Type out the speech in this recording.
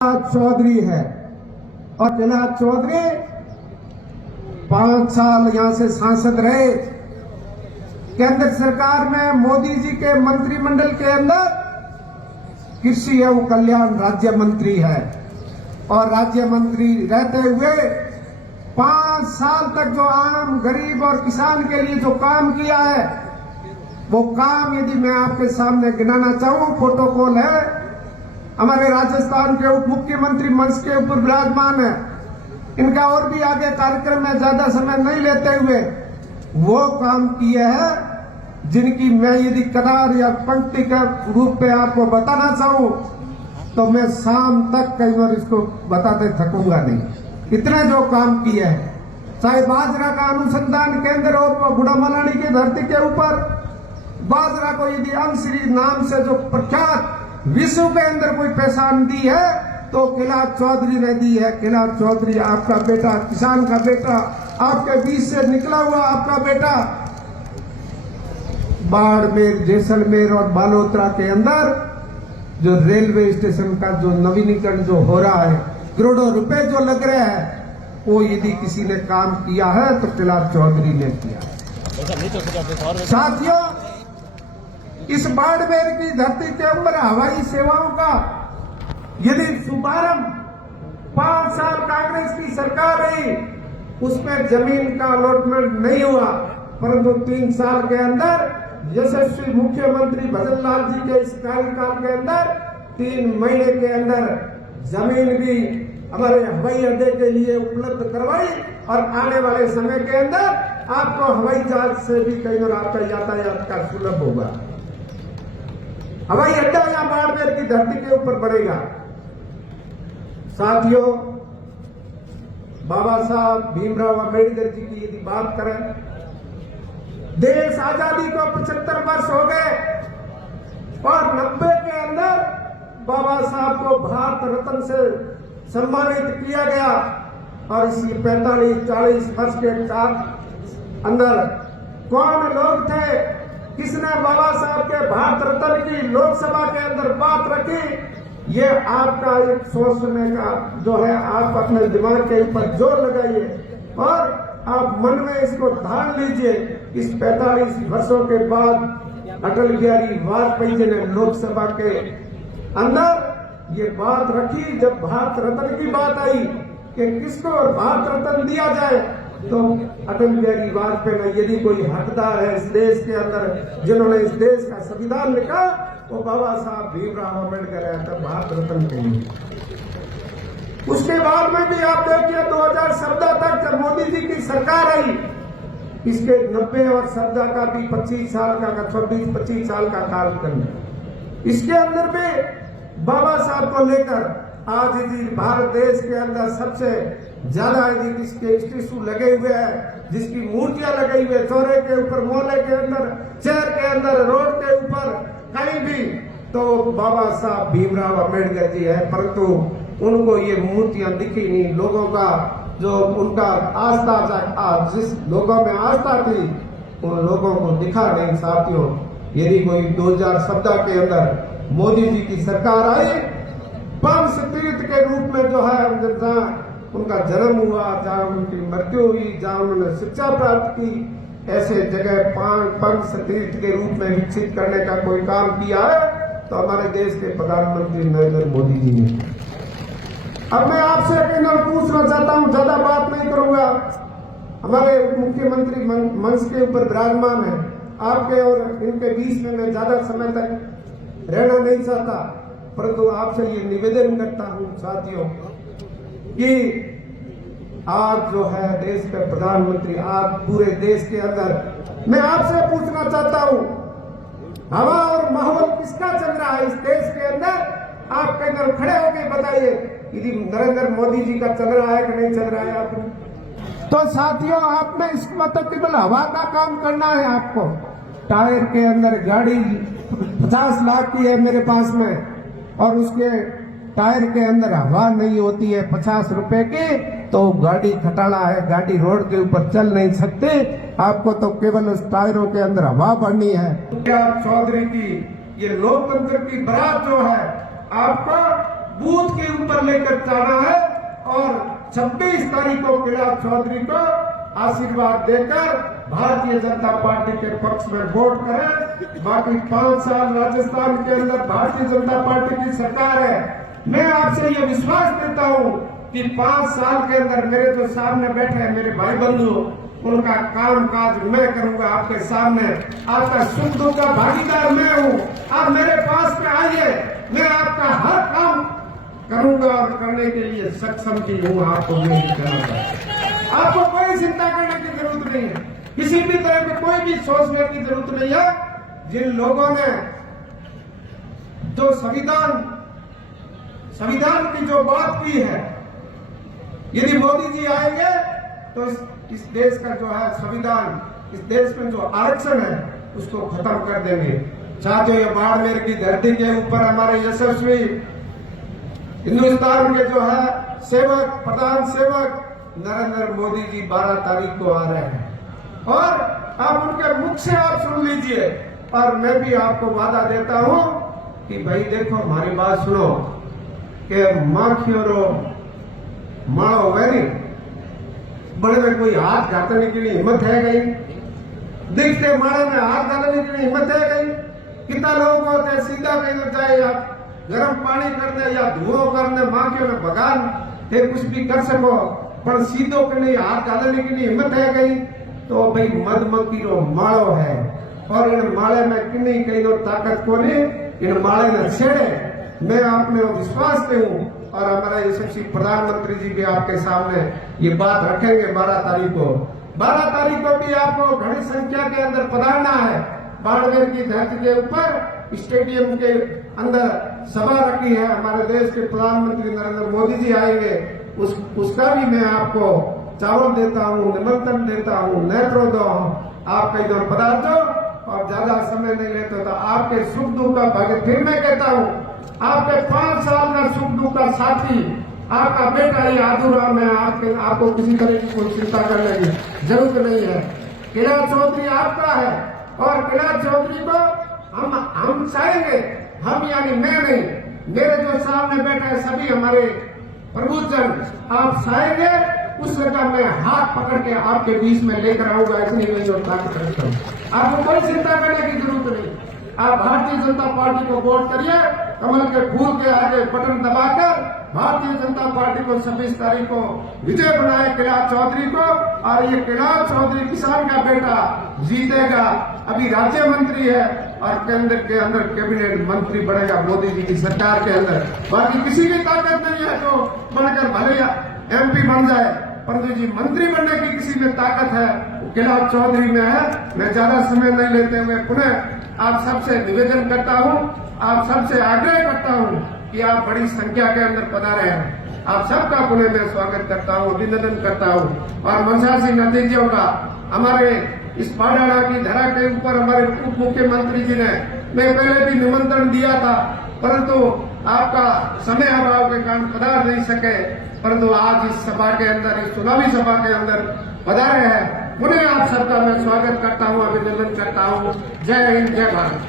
चौधरी है और कैलाश चौधरी 5 साल यहां से सांसद रहे। केंद्र सरकार में मोदी जी के मंत्रिमंडल के अंदर कृषि एवं कल्याण राज्य मंत्री है और राज्य मंत्री रहते हुए 5 साल तक जो आम गरीब और किसान के लिए जो काम किया है, वो काम यदि मैं आपके सामने गिनाना चाहूं, प्रोटोकॉल है। हमारे राजस्थान के उप मुख्यमंत्री मंच के ऊपर विराजमान है, इनका और भी आगे कार्यक्रम में ज्यादा समय नहीं लेते हुए वो काम किए हैं जिनकी मैं यदि कतार या पंक्ति के रूप में आपको बताना चाहूं तो मैं शाम तक कई बार इसको बताते थकूंगा नहीं। इतने जो काम किए हैं, चाहे बाजरा का अनुसंधान केंद्र हो बुढ़ा मलानी की धरती के ऊपर, बाजरा को यदि अंशरी नाम से जो प्रख्यात विश्व के अंदर कोई पहचान दी है तो कैलाश चौधरी ने दी है। कैलाश चौधरी आपका बेटा, किसान का बेटा, आपके बीच से निकला हुआ आपका बेटा बाड़मेर, जैसलमेर और बालोतरा के अंदर जो रेलवे स्टेशन का जो नवीनीकरण जो हो रहा है, करोड़ों रुपए जो लग रहे हैं, वो यदि किसी ने काम किया है तो कैलाश चौधरी ने किया। साथियों, इस बाड़मेर की धरती के ऊपर हवाई सेवाओं का यदि शुभारंभ 5 साल कांग्रेस की सरकार रही, उसमें जमीन का अलॉटमेंट नहीं हुआ, परंतु 3 साल के अंदर यशस्वी मुख्यमंत्री भजन लाल जी के इस कार्यकाल के अंदर 3 महीने के अंदर जमीन भी हमारे हवाई अड्डे के लिए उपलब्ध करवाई और आने वाले समय के अंदर आपको हवाई जहाज से भी कई बार आपका यातायात का सुलभ होगा। हवाई अड्डा यहां बाड़मेर की धरती के ऊपर बढ़ेगा। साथियों, बाबा साहब भीमराव अम्बेडकर जी की यदि बात करें, देश आजादी को 75 वर्ष हो गए और 90 के अंदर बाबा साहब को भारत रत्न से सम्मानित किया गया और इसी 45-40 वर्ष के अंदर कौन लोग थे किसने बाबा साहब के भारत रत्न की लोकसभा के अंदर बात रखी, ये आपका एक सोचने का जो है, आप अपने दिमाग के ऊपर जोर लगाइए और आप मन में इसको ढाल लीजिए। इस 45 वर्षों के बाद अटल बिहारी वाजपेयी जी ने लोकसभा के अंदर ये बात रखी, जब भारत रत्न की बात आई कि किसको भारत रत्न दिया जाए, तो अटल बिहारी वाजपेयी ने यदि कोई हकदार है इस देश के अंदर जिन्होंने इस देश का संविधान लिखा, वो बाबा साहब भीमराव अम्बेडकर है, तब भारत रत्न के लिए। उसके बाद में भी आप देखिए 2014 तक जब मोदी जी की सरकार आई, इसके 90 और 14 का भी 25 साल का 26-25 साल का कालखंड, इसके अंदर भी बाबा साहब को लेकर आज यदि भारत देश के अंदर सबसे ज्यादा यदि जिसके स्टेचू लगे हुए हैं, जिसकी मूर्तियां लगी हुई है, चौरे के ऊपर, मोहल्ले के अंदर, शहर के अंदर, रोड के ऊपर, कहीं भी, तो बाबा साहब भीमराव अम्बेडकर जी है, परंतु उनको ये मूर्तियां दिखी नहीं। लोगों का जो उनका आस्था था, जिस लोगों में आस्था थी, उन लोगों को दिखा नहीं। साथियों, यदि कोई 2014 के अंदर मोदी जी की सरकार आई, पंच तीर्थ के रूप में जो है, जहां उनका जन्म हुआ, जहां उनकी मृत्यु हुई, जहां उन्होंने शिक्षा प्राप्त की, ऐसे जगह पंच तीर्थ के रूप में विकसित करने का कोई काम किया है तो हमारे देश के प्रधानमंत्री नरेंद्र मोदी जी ने। अब मैं आपसे पूछना चाहता हूं, ज्यादा बात नहीं करूंगा, हमारे उप मुख्यमंत्री मंच के ऊपर विराजमान है, आपके और इनके बीच में मैं ज्यादा समय तक रहना नहीं चाहता, परंतु आपसे ये निवेदन करता हूं साथियों कि आज जो है देश के प्रधानमंत्री, आज पूरे देश के अंदर मैं आपसे पूछना चाहता हूं, हवा और माहौल किसका चल रहा है इस देश के अंदर? आप कहीं पर खड़े होकर बताइए, यदि नरेंद्र मोदी जी का चल रहा है कि नहीं चल रहा है आपको? तो साथियों, आपने इस मतलब केवल हवा का काम करना है आपको। टायर के अंदर गाड़ी 50 लाख की है मेरे पास में और उसके टायर के अंदर हवा नहीं होती है 50 रुपए की, तो गाड़ी खटाला है, गाड़ी रोड के ऊपर चल नहीं सकती। आपको तो केवल उस टायरों के अंदर हवा भरनी है। कैलाश चौधरी की ये लोकतंत्र की बारात जो है, आपको बूथ के ऊपर लेकर जाना है और 26 तारीख को कैलाश चौधरी को आशीर्वाद देकर भारतीय जनता पार्टी के पक्ष में वोट करें। बाकी 5 साल राजस्थान के अंदर भारतीय जनता पार्टी की सरकार है। मैं आपसे ये विश्वास देता हूँ कि 5 साल के अंदर मेरे जो सामने बैठे हैं मेरे भाई बंधु, उनका काम काज मैं करूंगा आपके सामने। आपका सुख दुख का भागीदार मैं हूँ। आप मेरे पास में आइए, मैं आपका हर काम करूंगा और करने के लिए सक्षम भी हूँ। आपको यही कहना, आपको कोई चिंता करने की जरूरत नहीं है, किसी भी तरह की कोई भी सोचने की जरूरत नहीं है। जिन लोगों ने जो संविधान की जो बात की है, यदि मोदी जी आएंगे तो इस देश का जो है संविधान, इस देश में जो आरक्षण है उसको खत्म कर देंगे। साथियों, ये बाड़मेर की धरती के ऊपर हमारे यशस्वी हिंदुस्तान के जो है सेवक, प्रधान सेवक नरेंद्र मोदी जी 12 तारीख को आ रहे हैं और आप उनके मुख से आप सुन लीजिए। और मैं भी आपको वादा देता हूं कि भाई देखो, हमारी बात सुनो कि माखियोरो माड़ो वेरी बड़े में कोई हाथ घाटने के लिए हिम्मत है गई, दिखते माड़े में हाथ घाटने के लिए हिम्मत है गई। कितना लोग होते हैं सीधा कहीं जाए या गर्म पानी करने या धुओं करने माखियों में भगान है, कुछ भी कर सको, पर सीधो के लिए हाथ डालने के लिए हिम्मत है गई। तो भाई मधुमक्खी रो माड़ो है और इन माड़े में किन्नी कहीं ताकत को नहीं, इन माड़े ने छेड़े। मैं आप में विश्वास दे हूं और हमारा यशस्वी प्रधानमंत्री जी भी आपके सामने ये बात रखेंगे 12 तारीख को। 12 तारीख को भी आपको बड़ी संख्या के अंदर पधारना है। बाड़मेर की धरती के ऊपर स्टेडियम के अंदर सभा रखी है, हमारे देश के प्रधानमंत्री नरेंद्र मोदी जी आएंगे। उसका भी मैं आपको चावल देता हूँ, निमंत्रण देता हूँ, नेतृत्व दो, आप कई दौर पदार्थ दो और ज्यादा समय नहीं लेते तो आपके सुख दुख का भाग्य। फिर मैं कहता हूँ, आपके 5 साल का सुख दुख का साथी आपका बेटा ही आधुराम है। आपको किसी तरह की कोई चिंता करने की जरूरत नहीं है। कैलाश चौधरी आपका है और कैलाश चौधरी को हम चाहेंगे, हम यानी मैं नहीं, मेरे जो सामने बैठे हैं सभी हमारे प्रभुजन, आप चाहेंगे उस जगह मैं हाथ पकड़ के आपके बीच में लेकर आऊंगा। इतनी मैं जो ताकत रखता हूँ, आपको कोई चिंता करने की जरूरत नहीं। आप भारतीय जनता पार्टी को वोट करिए, कमल के फूल के आगे बटन दबाकर भारतीय जनता पार्टी को 26 तारीख को विजय बनाए कैलाश चौधरी को। और ये कैलाश चौधरी किसान का बेटा जीतेगा, अभी राज्य मंत्री है और केंद्र के अंदर कैबिनेट मंत्री बनेगा मोदी जी की सरकार के अंदर। बाकी किसी की ताकत नहीं है तो बनकर भले MP बन जाए, परंतु जी मंत्री बनने की किसी में ताकत है कैलाश चौधरी में है। मैं ज्यादा समय नहीं लेते हुए पुनः आप सबसे निवेदन करता हूं, आप सबसे आग्रह करता हूं कि आप बड़ी संख्या के अंदर पधारे हैं। आप सबका पुनः मैं स्वागत करता हूं, अभिनंदन करता हूं। और मनसासी नतीजों का हमारे इस पाडाड़ा की धरा के ऊपर हमारे उप मुख्यमंत्री जी ने, मैं पहले भी निमंत्रण दिया था परंतु आपका समय अभाव के कारण पधार नहीं सके, परंतु आज इस सभा के अंदर, इस चुनावी सभा के अंदर पधारे हैं। पुनः आप सबका मैं स्वागत करता हूं, अभिनंदन करता हूं। जय हिंद, जय भारत।